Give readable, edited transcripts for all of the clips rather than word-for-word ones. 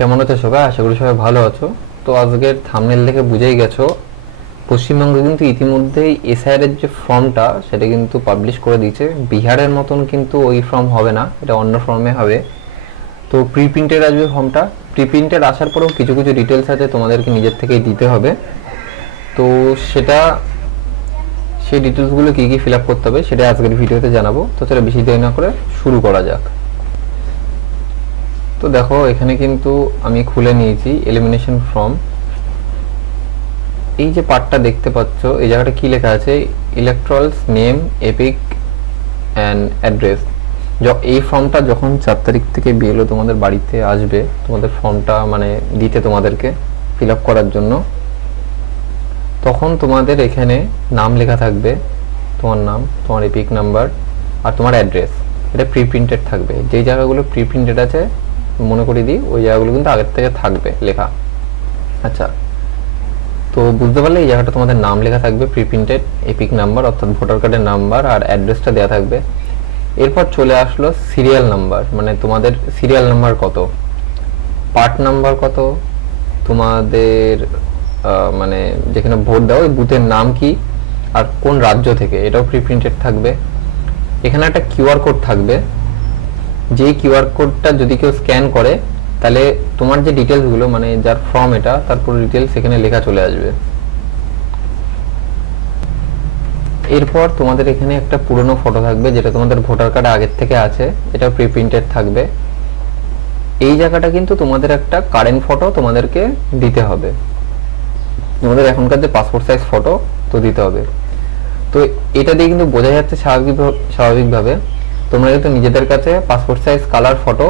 কেমন আছো সবাই? আশা করি সবাই ভালো আছো। তো আজকের থাম্বনেল দেখে বুঝেই গেছো পশ্চিমবঙ্গে কিন্তু ইতিমধ্যেই এসআইআর এর যে ফর্মটা সেটা কিন্তু পাবলিশ করে দিয়েছে। বিহারের মতন কিন্তু ওই ফর্ম হবে না, এটা অন্য ফর্মে হবে। তো প্রি প্রিন্টেড আসবে ফর্মটা। প্রি প্রিন্টেড আসার পরেও কিছু কিছু ডিটেলস আছে তোমাদেরকে নিজের থেকেই দিতে হবে। তো সেই ডিটেলসগুলো কী কী ফিল আপ করতে হবে সেটা আজকের ভিডিওতে জানাবো। তো সেটা বেশি দেরি না করে শুরু করা যাক। তো দেখো এখানে কিন্তু আমি খুলে নিয়েছি এলিমিনেশন ফর্ম। এই যে পার্টটা দেখতে পাচ্ছ, এই জায়গাটা কি লেখা আছে, ইলেকট্রালস নেম এপিক অ্যান্ড অ্যাড্রেস। এই ফর্মটা যখন 4 তারিখ থেকে বিএলও তোমাদের বাড়িতে আসবে, তোমাদের ফর্মটা মানে দিতে তোমাদেরকে ফিল আপ করার জন্য, তখন তোমাদের এখানে নাম লেখা থাকবে, তোমার নাম, তোমার এপিক নাম্বার আর তোমার অ্যাড্রেস। এটা প্রি প্রিন্টেড থাকবে। যেই জায়গাগুলো প্রি প্রিন্টেড আছে মনে করিয়ে দিই, ওই জায়গাগুলো কিন্তু আগের থেকে থাকবে লেখা। আচ্ছা, তো বুঝতে পারলে এই জায়গাটা তোমাদের নাম লেখা থাকবে, প্রি প্রিন্টেড, এপিক নাম্বার অর্থাৎ ভোটার কার্ডের নাম্বার আর অ্যাড্রেসটা দেওয়া থাকবে। এরপর চলে আসলো সিরিয়াল নাম্বার, মানে তোমাদের সিরিয়াল নাম্বার কত, পার্ট নাম্বার কত, তোমাদের মানে যেখানে ভোট দাও ওই বুথের নাম কি আর কোন রাজ্য থেকে, এটাও প্রি প্রিন্টেড থাকবে। এখানে একটা কিউআর কোড থাকবে, যেই কিউআর কোডটা যদি কেউ স্ক্যান করে তাহলে তোমার যে ডিটেলসগুলো মানে যার ফর্ম এটা তার পুরো ডিটেলস এখানে লেখা চলে আসবে। এরপর তোমাদের এখানে একটা পুরনো ফটো থাকবে যেটা তোমাদের ভোটার কার্ডে আগের থেকে আছে, এটা প্রি প্রিন্টেড থাকবে। এই জায়গাটা কিন্তু তোমাদের একটা কারেন্ট ফটো তোমাদেরকে দিতে হবে, তোমাদের এখনকার যে পাসপোর্ট সাইজ ফটো তো দিতে হবে। তো এটা দিয়ে কিন্তু বোঝা যাচ্ছে স্বাভাবিকভাবে তোমরা কিন্তু নিজেদের কাছে পাসপোর্ট সাইজ কালার ফটো,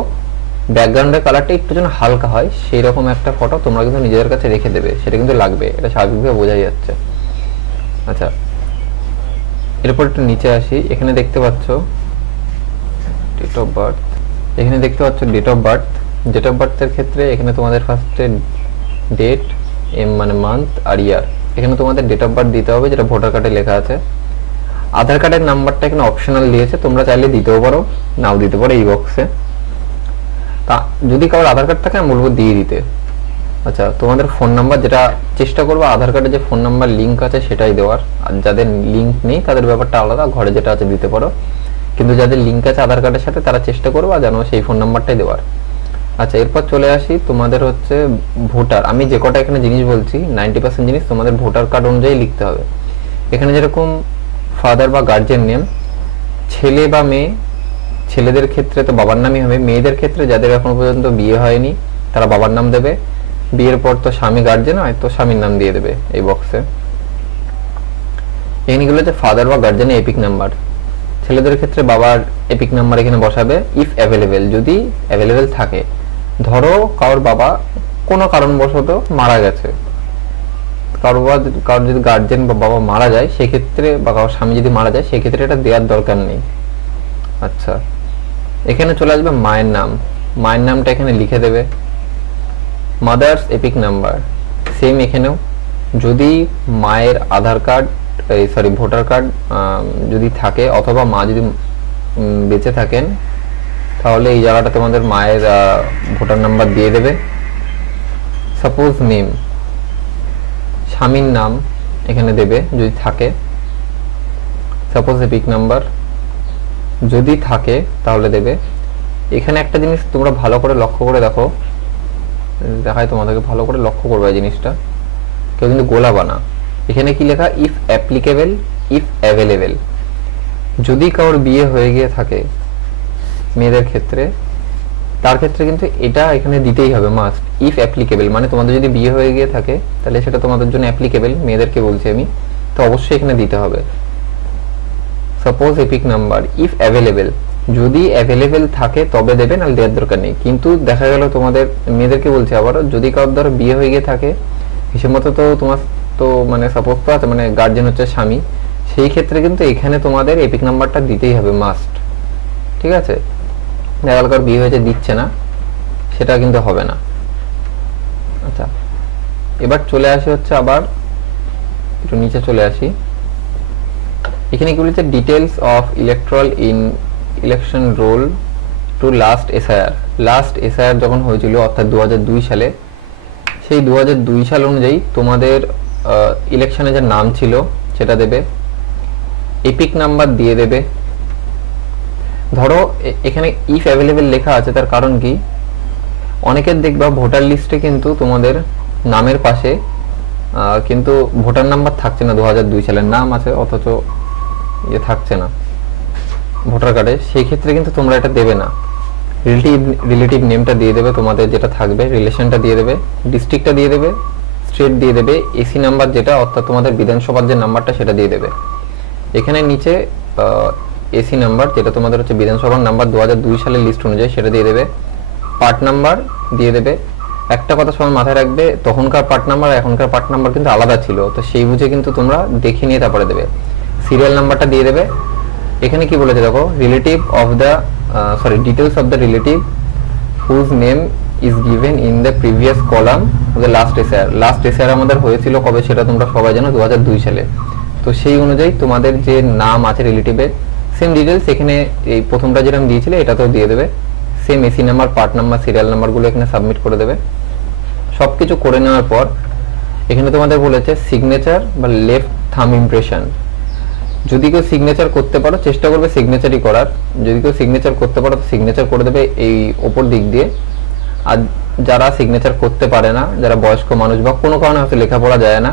ব্যাকগ্রাউন্ডের কালারটা একটু যেন হালকা হয় সেই রকম একটা ফটো তোমরা কিন্তু নিজেদের কাছে রেখে দেবে, সেটা কিন্তু লাগবে, এটা স্বাভাবিকভাবে বোঝাই যাচ্ছে। আচ্ছা, এরপর একটু নিচে আসি। এখানে দেখতে পাচ্ছ ডেট অফ বার্থ, এখানে দেখতে পাচ্ছ date of birth. Date of বার্থের ক্ষেত্রে এখানে তোমাদের ফার্স্টে ডেট, এম মানে মান্থ আর ইয়ার, এখানে তোমাদের ডেট অফ বার্থ দিতে হবে যেটা ভোটার কার্ডে লেখা আছে। আধার কার্ডের নাম্বারটা এখানে অপশনাল দিয়েছে, তোমরা চাইলে দিতেও পারো নাও দিতে পারো এই বক্সে। তা যদি কারোর আধার কার্ড থাকে আমি বলবো দিয়ে দিতে। আচ্ছা, তোমাদের ফোন নাম্বার, যেটা চেষ্টা করবো আধার কার্ডে যে ফোন নাম্বার লিঙ্ক আছে সেটাই দেওয়ার, আর যাদের লিঙ্ক নেই তাদের ব্যাপারটা আলাদা, ঘরে যেটা আছে দিতে পারো, কিন্তু যাদের লিঙ্ক আছে আধার কার্ডের সাথে তারা চেষ্টা করবো যেন সেই ফোন নাম্বারটাই দেওয়ার। আচ্ছা, এরপর চলে আসি তোমাদের হচ্ছে ভোটার। আমি যে কটা এখানে জিনিস বলছি 90% জিনিস তোমাদের ভোটার কার্ড অনুযায়ী লিখতে হবে। এখানে যেরকম ফাদার বা গার্জিয়ান নেম, ছেলে বা মেয়ে, ছেলেদের ক্ষেত্রে তো বাবার নামই হবে, মেয়েদের ক্ষেত্রে যাদের এখনো পর্যন্ত বিয়ে হয়নি তারা বাবার নাম দেবে, বিয়ের পর তো স্বামী গার্জিয়ান হয় তো স্বামীর নাম দিয়ে দেবে এই বক্সে। এখানেগুলো হচ্ছে ফাদার বা গার্জিয়ানের এপিক নাম্বার। ছেলেদের ক্ষেত্রে বাবার এপিক নাম্বার এখানে বসাবে ইফ অ্যাভেলেবেল, যদি অ্যাভেলেবেল থাকে। ধরো কারোর বাবা কোনো কারণবশত মারা গেছে, কারোর যদি গার্জিয়ান বা বাবা মারা যায় সেক্ষেত্রে, বা কারোর স্বামী যদি মারা যায় সেক্ষেত্রে এটা দেওয়ার দরকার নেই। আচ্ছা, এখানে চলে আসবে মায়ের নাম, মায়ের নামটা এখানে লিখে দেবে। মাদার্স এপিক নাম্বার সেম এখানেও, যদি মায়ের আধার কার্ড ভোটার কার্ড যদি থাকে অথবা মা যদি বেঁচে থাকেন তাহলে এই জায়গাটা তোমাদের মায়ের ভোটার নাম্বার দিয়ে দেবে। সাপোজ নেম, স্বামীর নাম এখানে দেবে যদি থাকে। সাপোজ এপিক নাম্বার যদি থাকে তাহলে দেবে। এখানে একটা জিনিস তোমরা ভালো করে লক্ষ্য করে দেখো, দেখায় তোমাদেরকে, ভালো করে লক্ষ্য করবে এই জিনিসটা, কেউ কিন্তু গোলা বানা। এখানে কি লেখা, ইফ অ্যাপ্লিকেবল, ইফ অ্যাভেলেবেল। যদি কারোর বিয়ে হয়ে গিয়ে থাকে মেয়েদের ক্ষেত্রে, তার ক্ষেত্রে কিন্তু এটা এখানে দিতেই হবে মাস্ট। ইফ অ্যাপ্লিকেবল মানে তোমাদের যদি বিয়ে হয়ে গিয়ে থাকে তাহলে সেটা তোমাদের জন্য অ্যাপ্লিকেবল, মেয়েদেরকে বলছি আমি, তো অবশ্যই এখানে দিতে হবে। Suppose epic number if available, যদি অ্যাভেলেবেল থাকে তবে দেবে, নাহলে দেওয়ার দরকার নেই। কিন্তু দেখা গেল তোমাদের মেয়েদেরকে বলছি আবারও, যদি কারোর ধরো বিয়ে হয়ে গিয়ে থাকে হিসেব মতো, তো তোমার তো মানে সাপোজ তো আছে, মানে গার্জিয়ান হচ্ছে স্বামী, সেই ক্ষেত্রে কিন্তু এখানে তোমাদের এপিক নাম্বারটা দিতেই হবে মাস্ট। ঠিক আছে, দেখা গেল কারোর বিয়ে হয়েছে দিচ্ছে না, সেটা কিন্তু হবে না। আচ্ছা, এবার চলে আসি হচ্ছে আবার একটু নিচে চলে আসি। এখানে কি বলেছে, details of electoral in election roll to last SIR. Last SIR যখন হয়েছিল অর্থাৎ 2002 সালে, সেই 2002 সাল অনুযায়ী তোমাদের ইলেকশনে যে নাম ছিল সেটা দেবে, এপিক নাম্বার দিয়ে দেবে। ধরো এখানে ইফ অ্যাভেলেবেল লেখা আছে, তার কারণ কি, অনেকের দেখবা ভোটার লিস্টে কিন্তু তোমাদের নামের পাশে কিন্তু ভোটার নাম্বার থাকছে না, 2002 সালের নাম আছে অথচ ইয়ে থাকছে না ভোটার কার্ডে, সেই ক্ষেত্রে কিন্তু তোমরা এটা দেবে না। রিলেটিভ নেমটা দিয়ে দেবে তোমাদের যেটা থাকবে, রিলেশনটা দিয়ে দেবে, ডিস্ট্রিক্টটা দিয়ে দেবে, স্টেট দিয়ে দেবে, এসি নাম্বার যেটা অর্থাৎ তোমাদের বিধানসভার যে নাম্বারটা সেটা দিয়ে দেবে। এখানে নিচে এসি নাম্বার যেটা তোমাদের হচ্ছে বিধানসভার নাম্বার 2002 সালের লিস্ট অনুযায়ী সেটা দিয়ে দেবে, পার্ট নাম্বার দিয়ে দেবে। একটা কথা সবাই মাথায় রাখবে, তখনকার পার্ট নাম্বার এখনকার পার্ট নাম্বার কিন্তু আলাদা ছিল, তো সেই বুঝে কিন্তু তোমরা দেখে নিয়ে তারপরে দেবে। সিরিয়াল নাম্বারটা দিয়ে দেবে। এখানে কি বলেছে দেখো, relative of the details of the relative whose name is given in the previous column of the last SIR. Last SIR আমাদের হয়েছিল কবে সেটা তোমরা সবাই জানো, 2002 সালে। তো সেই অনুযায়ী তোমাদের যে নাম আছে রিলেটিভের সেম ডিটেলস এখানে এই প্রথমটা যেরকম দিয়েছিলে এটাতেও দিয়ে দেবে, same AC number, part number, serial নাম্বারগুলো এখানে সাবমিট করে দেবে। সবকিছু করে নেওয়ার পর এখানে তোমাদের বলেছে সিগনেচার বা লেফট থাম ইমপ্রেশন। যদি কেউ সিগনেচার করতে পারো চেষ্টা করবে সিগনেচারই করার, যদি কেউ সিগনেচার করতে পারো তো সিগনেচার করে দেবে এই ওপর দিক দিয়ে। আর যারা সিগনেচার করতে পারে না, যারা বয়স্ক মানুষ বা কোনো কারণে হয়তো লেখাপড়া যায় না,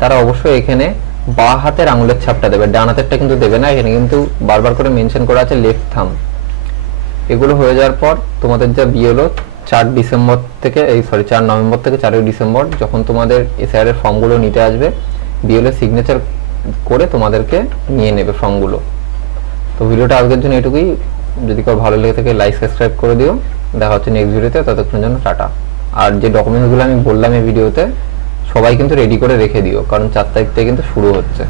তারা অবশ্যই এখানে বাঁ হাতের আঙুলের ছাপটা দেবে, ডান হাতেরটা কিন্তু দেবে না। এখানে কিন্তু বারবার করে মেনশন করা আছে লেফট থাম। এগুলো হয়ে যাওয়ার পর তোমাদের যা বিএলও 4 নভেম্বর থেকে 4 ডিসেম্বর যখন তোমাদের এসআইআর এর ফর্মগুলো নিতে আসবে, বিএলও সিগনেচার করে তোমাদেরকে নিয়ে নেবে ফর্মগুলো। তো ভিডিওটা আজকের জন্য এটুকুই। যদি কারো ভালো লেগে থাকে লাইক সাবস্ক্রাইব করে দিও। দেখা হচ্ছে নেক্সট ভিডিওতে, ততক্ষণের জন্য টাটা। আর যে ডকুমেন্টসগুলো আমি বললাম এই ভিডিওতে সবাই কিন্তু রেডি করে রেখে দিও, কারণ 4 তারিখ থেকে কিন্তু শুরু হচ্ছে।